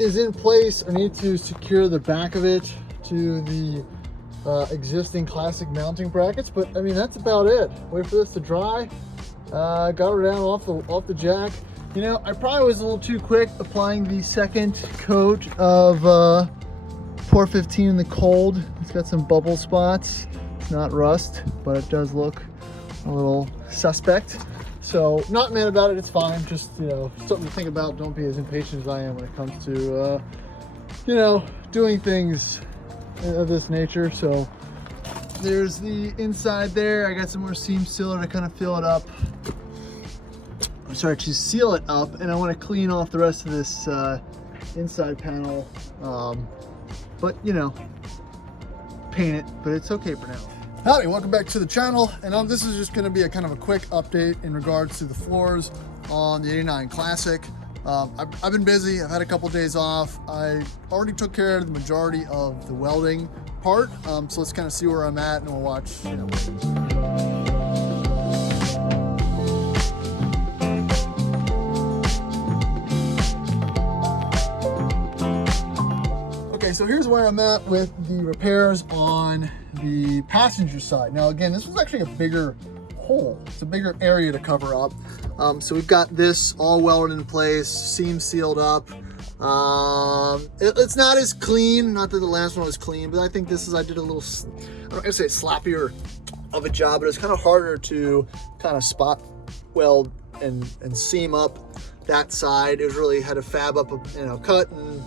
is in place. I need to secure the back of it to the existing classic mounting brackets, but I mean, that's about it. Wait for this to dry. Got it down off the jack. You know, I probably was a little too quick applying the second coat of .4 in the cold. It's got some bubble spots. It's not rust, but it does look a little suspect. So not mad about it, it's fine. Just, you know, something to think about. Don't be as impatient as I am when it comes to, you know, doing things of this nature. So there's the inside there. I got some more seam sealer to kind of fill it up. I'm sorry, to seal it up, and I want to clean off the rest of this inside panel. But you know, paint it, but it's okay for now. Howdy, welcome back to the channel, and this is just going to be a kind of a quick update in regards to the floors on the 89 Classic. I've been busy. I've had a couple days off. I already took care of the majority of the welding part, so let's kind of see where I'm at, and we'll watch. You know, okay, so here's where I'm at with the repairs on the passenger side. Now again, this was actually a bigger hole. It's a bigger area to cover up. So we've got this all welded in place, seam sealed up. It's not as clean, not that the last one was clean, but I think this is, I did a little, I'm not gonna say sloppier of a job, but it's kind of harder to kind of spot weld and seam up that side. It was really had to fab up, you know, cut and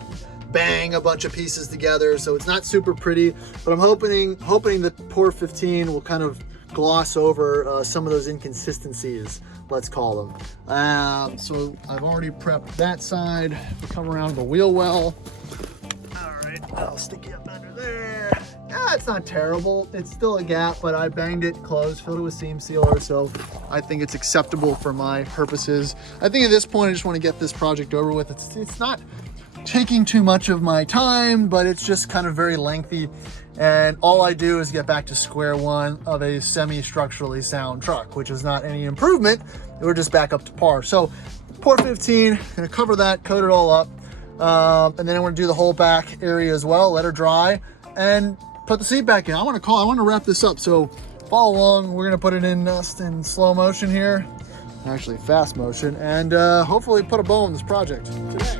bang a bunch of pieces together, so it's not super pretty, but I'm hoping that .4 will kind of gloss over some of those inconsistencies, let's call them. So I've already prepped that side. We'll come around the wheel well. All right, I'll stick it up under there. Yeah, it's not terrible. It's still a gap, but I banged it closed, filled it with seam sealer, so I think it's acceptable for my purposes. I think at this point, I just want to get this project over with. It's not taking too much of my time, but it's just kind of very lengthy, and all I do is get back to square one of a semi-structurally sound truck, which is not any improvement. We're just back up to par. So .4 gonna cover that, coat it all up, and then I want to do the whole back area as well, let her dry, and put the seat back in. I want to wrap this up, so follow along. We're gonna put it in slow motion here, actually fast motion, and hopefully put a bow on this project today.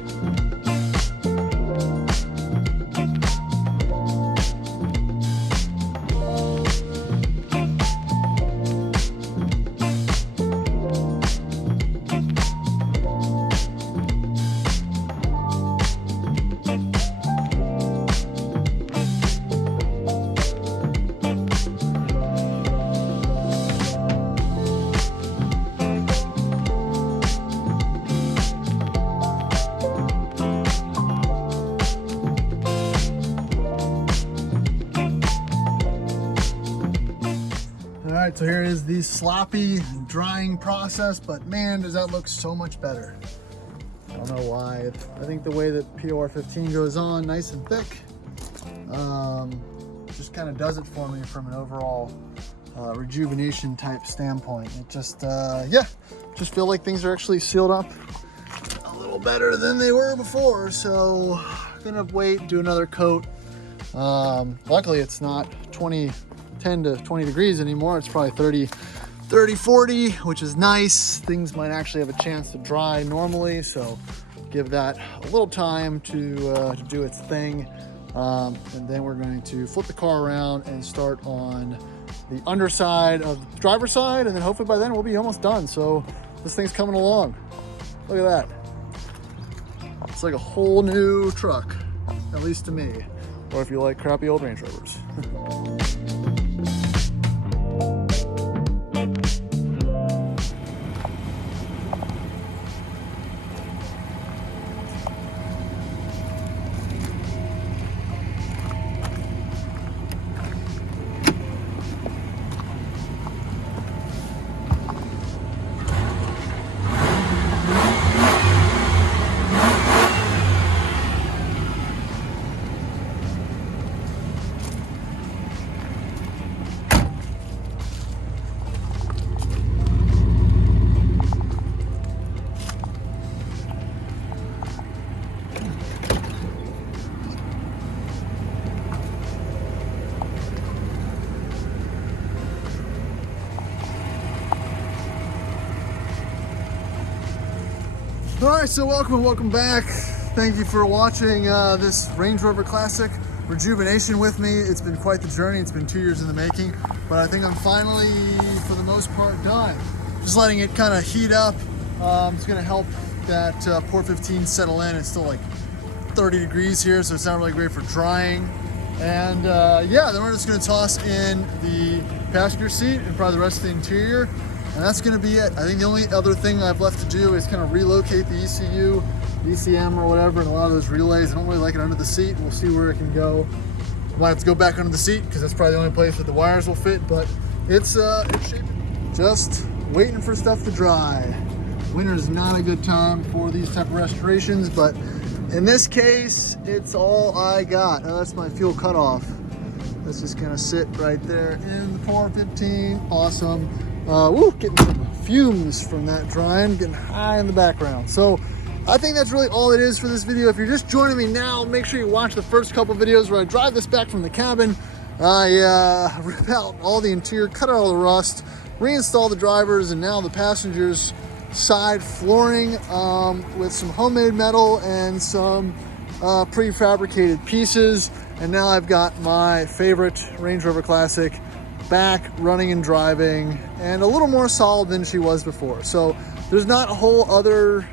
All right, so here is the sloppy drying process, but man, does that look so much better. I don't know why. I think the way that .4 goes on, nice and thick, just kind of does it for me from an overall rejuvenation type standpoint. It just, yeah, just feel like things are actually sealed up a little better than they were before. So I'm gonna wait, do another coat. Luckily it's not 10 to 20 degrees anymore. It's probably 30, 40, which is nice. Things might actually have a chance to dry normally, so give that a little time to do its thing. And then we're going to flip the car around and start on the underside of the driver's side, and then hopefully by then we'll be almost done. So this thing's coming along. Look at that. It's like a whole new truck, at least to me, or if you like crappy old Range Rovers. All right, so welcome back. Thank you for watching this Range Rover Classic rejuvenation with me. It's been quite the journey. It's been 2 years in the making, but I think I'm finally, for the most part, done. Just letting it kind of heat up. It's gonna help that port 15 settle in. It's still like 30 degrees here, so it's not really great for drying. And yeah, then we're just gonna toss in the passenger seat and probably the rest of the interior. And that's gonna be it. I think the only other thing I've left to do is kind of relocate the ECU, ECM or whatever, and a lot of those relays. I don't really like it under the seat. We'll see where it can go. Might have to go back under the seat because that's probably the only place that the wires will fit, but it's shaping. Just waiting for stuff to dry. Winter is not a good time for these type of restorations, but in this case, it's all I got. Now that's my fuel cutoff. That's just gonna sit right there in the port 15. Awesome. Getting some fumes from that drying, getting high in the background. So I think that's really all it is for this video. If you're just joining me now, make sure you watch the first couple videos where I drive this back from the cabin. I rip out all the interior, cut out all the rust, reinstall the drivers and now the passengers side flooring with some homemade metal and some prefabricated pieces. And now I've got my favorite Range Rover Classic back running and driving and a little more solid than she was before. So there's not a whole other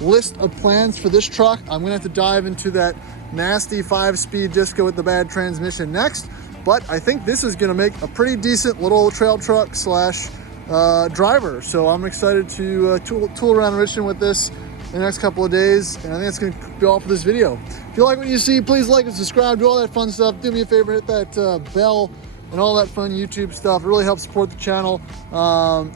list of plans for this truck. I'm gonna have to dive into that nasty 5-speed disco with the bad transmission next, but I think this is gonna make a pretty decent little trail truck slash driver. So I'm excited to tool around Richmond with this in the next couple of days, and I think it's gonna be all for this video. If you like what you see, please like and subscribe, do all that fun stuff. Do me a favor, hit that bell and all that fun YouTube stuff. It really helps support the channel.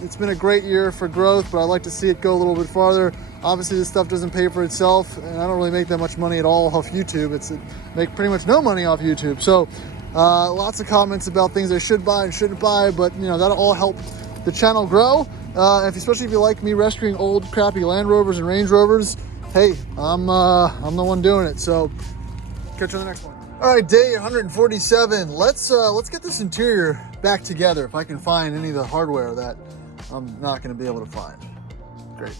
It's been a great year for growth, but I'd like to see it go a little bit farther. Obviously, this stuff doesn't pay for itself, and I don't really make that much money at all off YouTube. Make pretty much no money off YouTube. So lots of comments about things I should buy and shouldn't buy, but you know, that'll all help the channel grow. Especially if you like me rescuing old crappy Land Rovers and Range Rovers, hey, I'm the one doing it. So catch you on the next one. All right, day 147. Let's get this interior back together if I can find any of the hardware that I'm not going to be able to find. Great.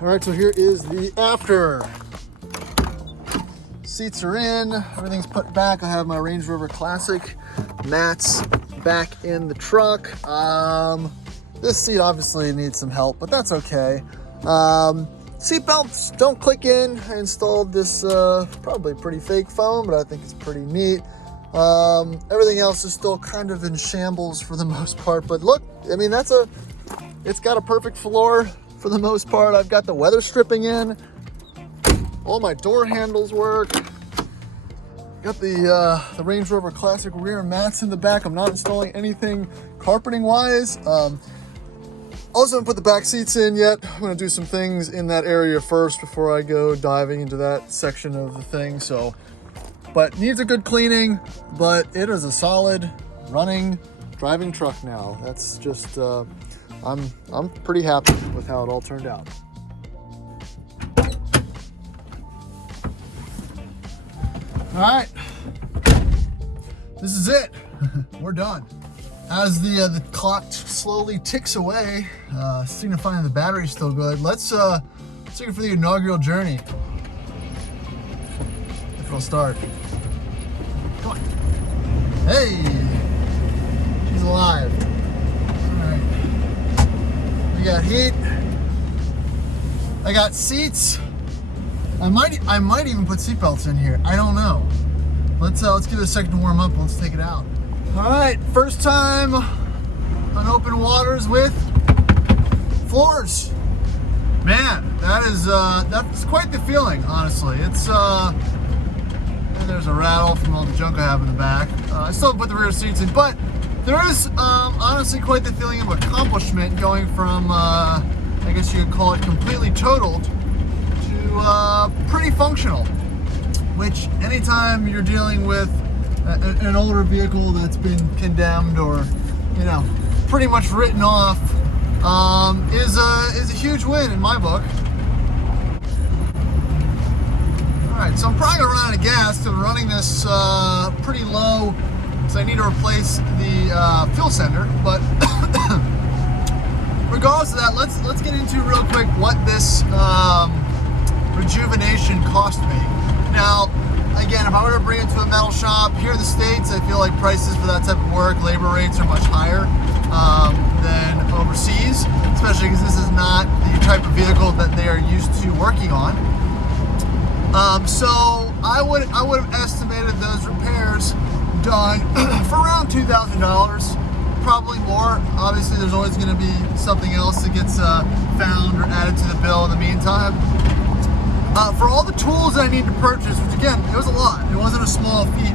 All right, so here is the after. Seats are in, everything's put back. I have my Range Rover Classic mats back in the truck. This seat obviously needs some help, but that's okay. Seat belts don't click in. I installed this probably pretty fake foam, but I think it's pretty neat. Everything else is still kind of in shambles for the most part, but look, I mean, it's got a perfect floor. For the most part, I've got the weather stripping in. All my door handles work. Got the Range Rover Classic rear mats in the back. I'm not installing anything carpeting wise. Also haven't put the back seats in yet. I'm gonna do some things in that area first before I go diving into that section of the thing. So, but needs a good cleaning, but it is a solid running, driving truck now. That's just, I'm pretty happy with how it all turned out. All right, this is it. We're done. As the clock slowly ticks away, signifying the battery's still good, let's take it for the inaugural journey. If it'll start. Come on. Hey, she's alive. All right. We got heat. I got seats. I might even put seatbelts in here. I don't know. Let's give it a second to warm up. Let's take it out. All right, first time on open waters with floors. Man, that's quite the feeling, honestly. It's and there's a rattle from all the junk I have in the back. I still haven't put the rear seats in, but there is honestly quite the feeling of accomplishment going from I guess you could call it completely totaled to pretty functional. Which anytime you're dealing with an older vehicle that's been condemned or, you know, pretty much written off, is a huge win in my book. All right, so I'm probably gonna run out of gas because I'm running this pretty low, so I need to replace the fuel sender. But regardless of that, let's get into real quick what this rejuvenation cost me. Now, again, if I were to bring it to a metal shop here in the States, I feel like prices for that type of work, labor rates are much higher than overseas, especially because this is not the type of vehicle that they are used to working on. So I would have estimated those repairs done for around $2,000, probably more. Obviously, there's always going to be something else that gets found or added to the bill in the meantime. For all the tools that I need to purchase, which again, it was a lot. It wasn't a small feat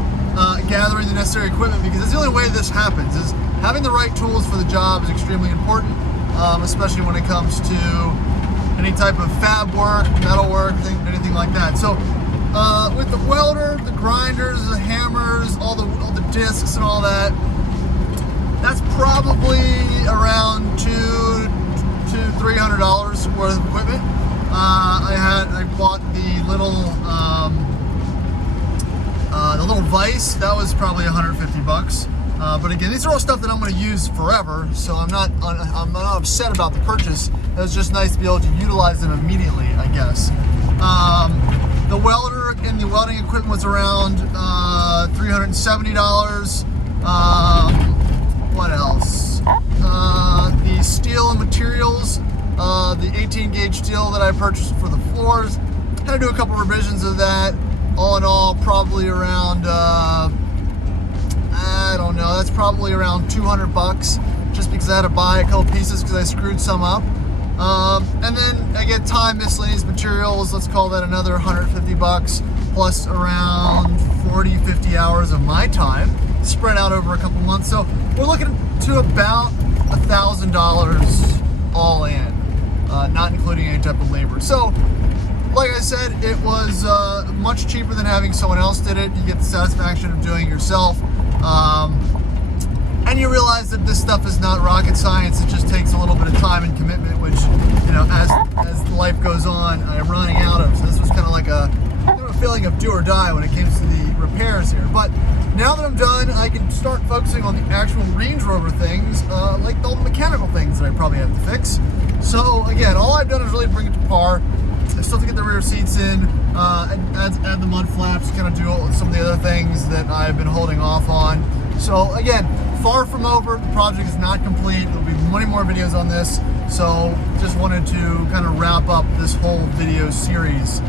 gathering the necessary equipment, because that's the only way this happens, is having the right tools for the job is extremely important, especially when it comes to any type of fab work, metal work, anything like that. So with the welder, the grinders, the hammers, all the discs and all that, that's probably around $200 to $300 worth of equipment. I bought the little vise. That was probably $150. But again, these are all stuff that I'm going to use forever, so I'm not upset about the purchase. It was just nice to be able to utilize them immediately, I guess. The welder and the welding equipment was around $370. What else? The steel and materials. The 18 gauge steel that I purchased for the floors. Had to do a couple revisions of that. All in all, probably around, I don't know, that's probably around $200, just because I had to buy a couple pieces because I screwed some up. And then I get time, miscellaneous materials, let's call that another $150, plus around 40-50 hours of my time, spread out over a couple months. So we're looking to about $1,000 all in. Not including any type of labor. So, like I said, it was much cheaper than having someone else did it. You get the satisfaction of doing it yourself. And you realize that this stuff is not rocket science. It just takes a little bit of time and commitment, which, you know, as life goes on, I'm running out of. So this was kind of like a feeling of do or die when it came to the repairs here. But now that I'm done, I can start focusing on the actual Range Rover things, like all the mechanical things that I probably have to fix. So again, all I've done is really bring it to par. I still have to get the rear seats in, add the mud flaps, kind of do some of the other things that I've been holding off on. So again, far from over. The project is not complete. There'll be many more videos on this. So just wanted to kind of wrap up this whole video series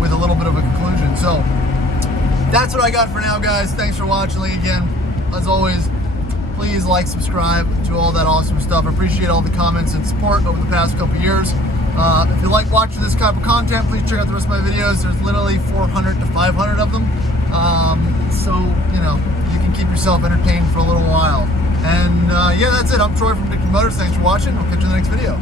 with a little bit of a conclusion. So that's what I got for now, guys. Thanks for watching. Again, as always, please like, subscribe, do all that awesome stuff. I appreciate all the comments and support over the past couple years. If you like watching this type of content, please check out the rest of my videos. There's literally 400 to 500 of them. So, you know, you can keep yourself entertained for a little while. And yeah, that's it. I'm Troy from Motors. Thanks for watching. I'll catch you in the next video.